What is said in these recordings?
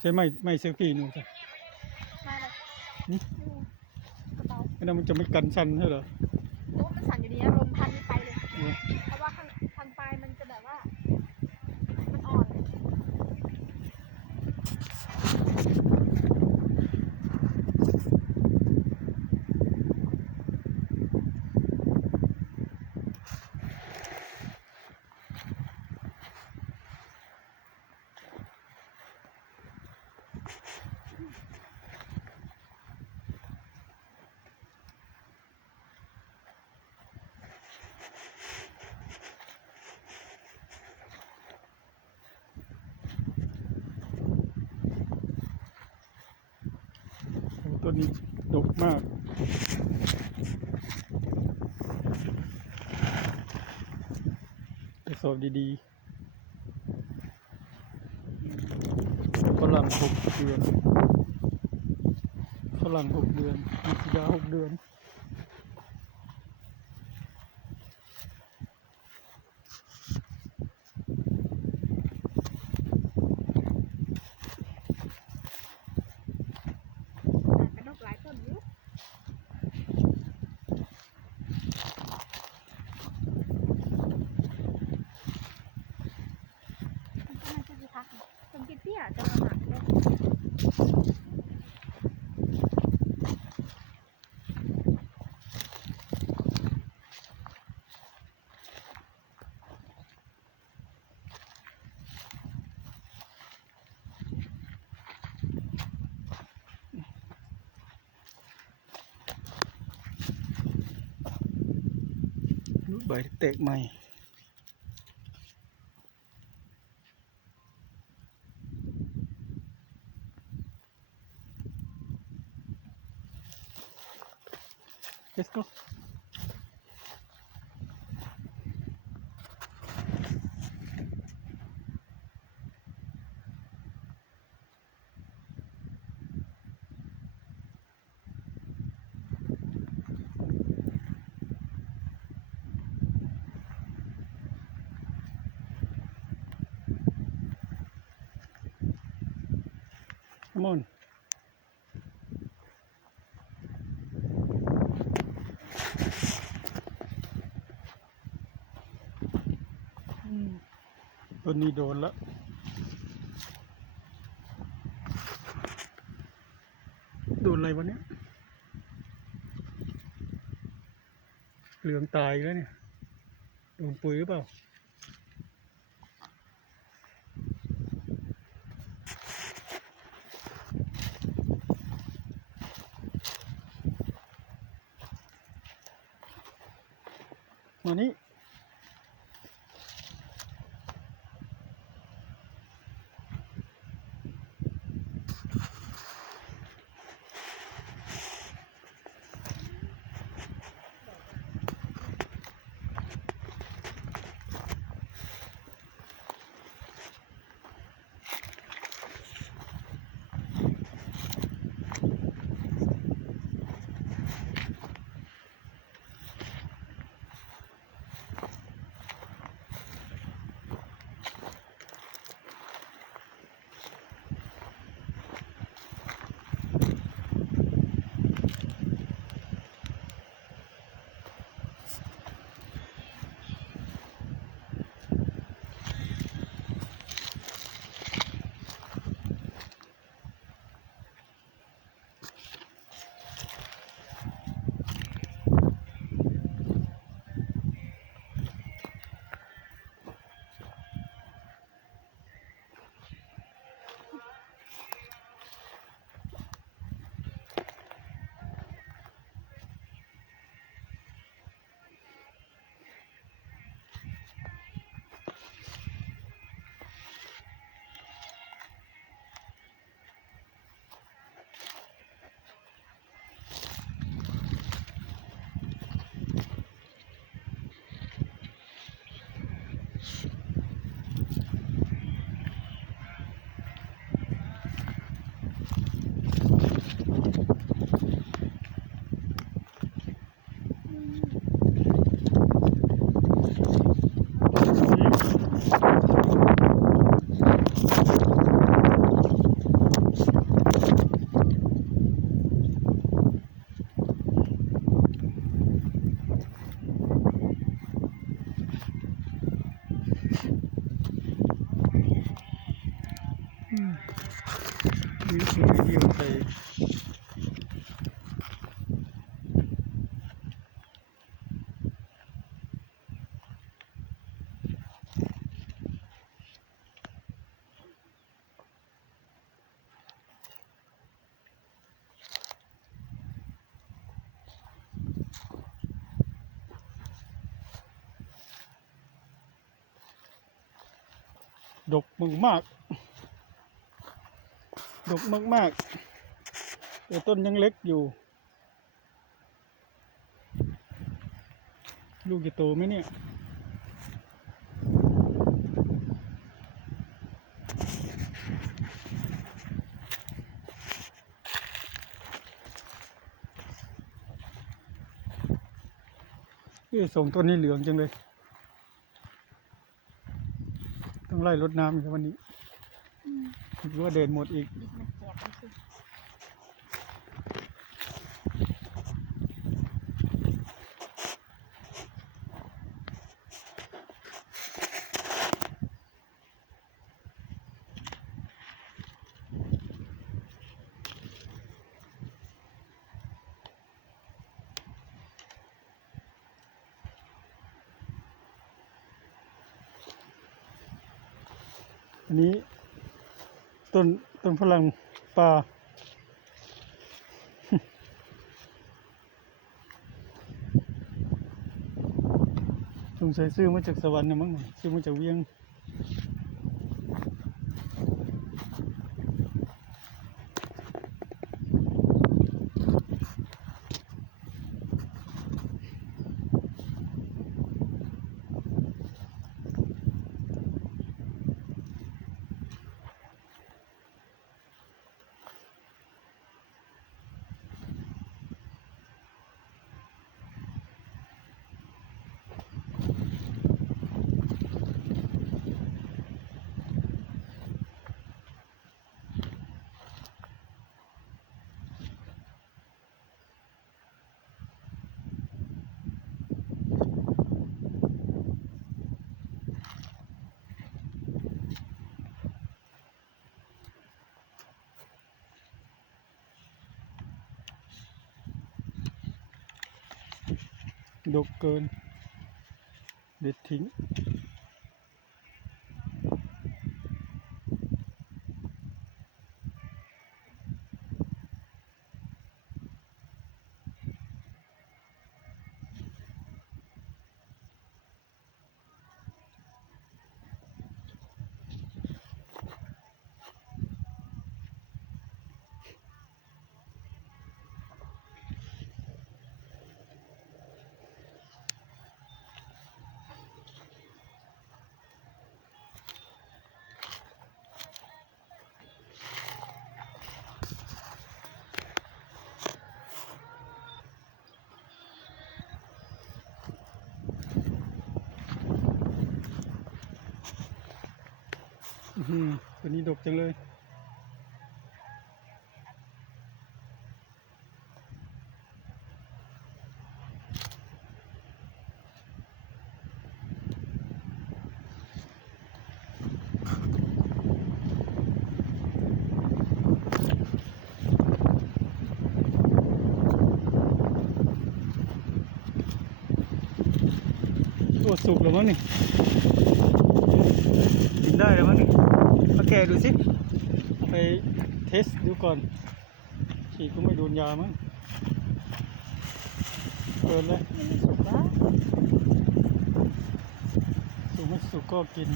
ใช่ไม่เซลฟี่หนูจ้ะมาเลยกระเป๋าไม่นั้นมันจะไม่กันสั่นใช่เหรอโอ้มันสั่นอยู่ดีนะลมพัดไม่ไปเลยเพราะว่าทางปลายมันจะแบบว่ามันอ่อนต้นนี้ดกมากไปสอบดีๆฝรั่ง6 เดือนฝรั่ง6 เดือนมีสีดา6 เดือนเป็นนกหลายต้นอยู่มันก็น่าจะดีพักต้นเตี้ยๆจะประมาณนี้รูดใบแตกใหม่let's go come onต้นนี้โดนละโดนอะไรวะเนี่ยเหลืองตายแล้วเนี่ยโดนปุ๋ยหรือเปล่ามานี่ ยืดมือเดียวใส่ดกมากๆดกมากๆแต่ต้นยังเล็กอยู่ลูกจะโตไหมเนี่ยส่งต้นนี้เหลืองจังเลยต้องไล่รดน้ำอีกวันนี้หรือว่าเดินหมดอีกมันแจกมันสิอันนี้ต้นฝรั่งป่าสงสัยซื้อมาจากสวรรค์นะมั้งซื้อมาจากเวียงดกเกินเด็ดทิ้งตัวนี้ดกจังเลยตัวสุกแล้วมั้งนี่กินได้แล้วมั้งนี่มาแกะดูสิไปเทสดูก่อนฉีดก็ไม่โดนยามั้งเปิดเลยไม่มีสุกแล้ว สุกไม่สุกก็กิน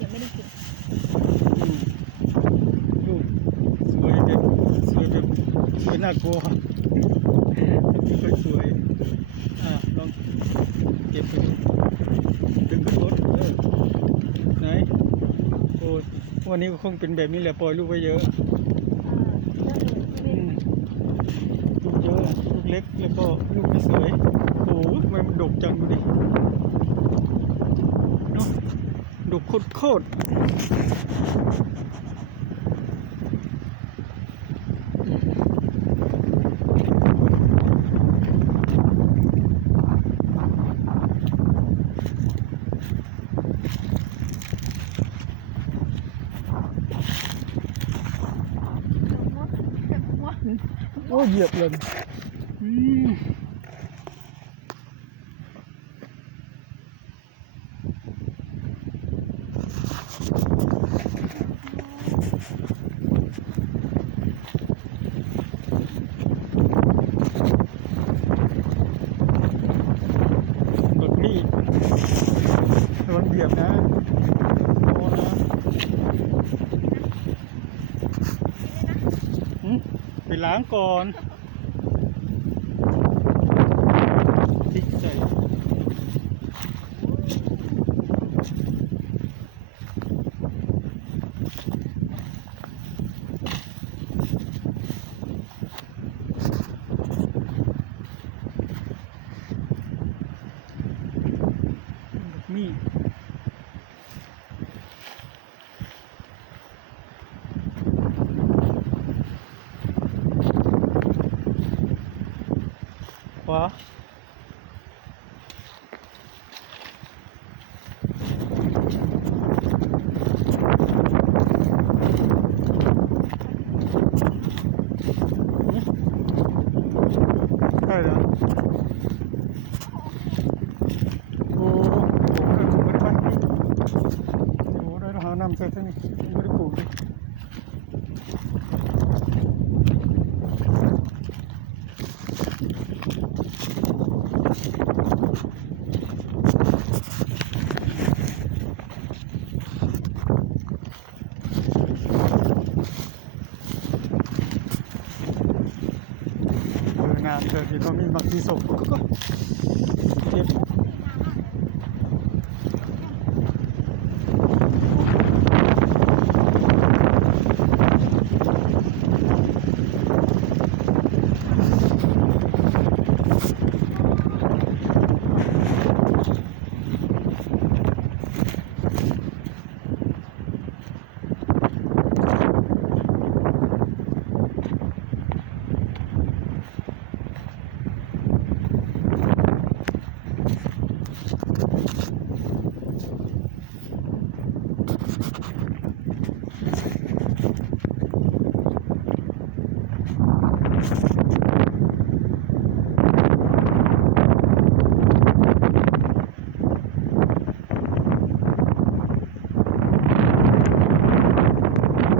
ยังไม่ได้กินลูกสวยแต่สวยแบบสวยน่ากลัวไม่ค่อยสวยลองเก็บไปดูดึงขึ้นรถไหนโอ้วันนี้ก็คงเป็นแบบนี้แหละปล่อยลูกไว้เยอะลูกเยอะลูกเล็กแล้วก็ลูกไม่สวยโอ้ทำไมมันดกจังดูดิเนาะดกโคตร โอ้เหยียบเลยอืมบักนี่ระวังเหยียบนะโอ้นะไปล้างก่อนพริกใส่บักมี่ขวาใช่แล้วโอ้โหไม่ได้ไปโอ้ได้แล้วหาน้ำใส่ที่นี่ไม่ได้ปลูกงานเกิดที่ต้องมีบางทีศพก็เก็บ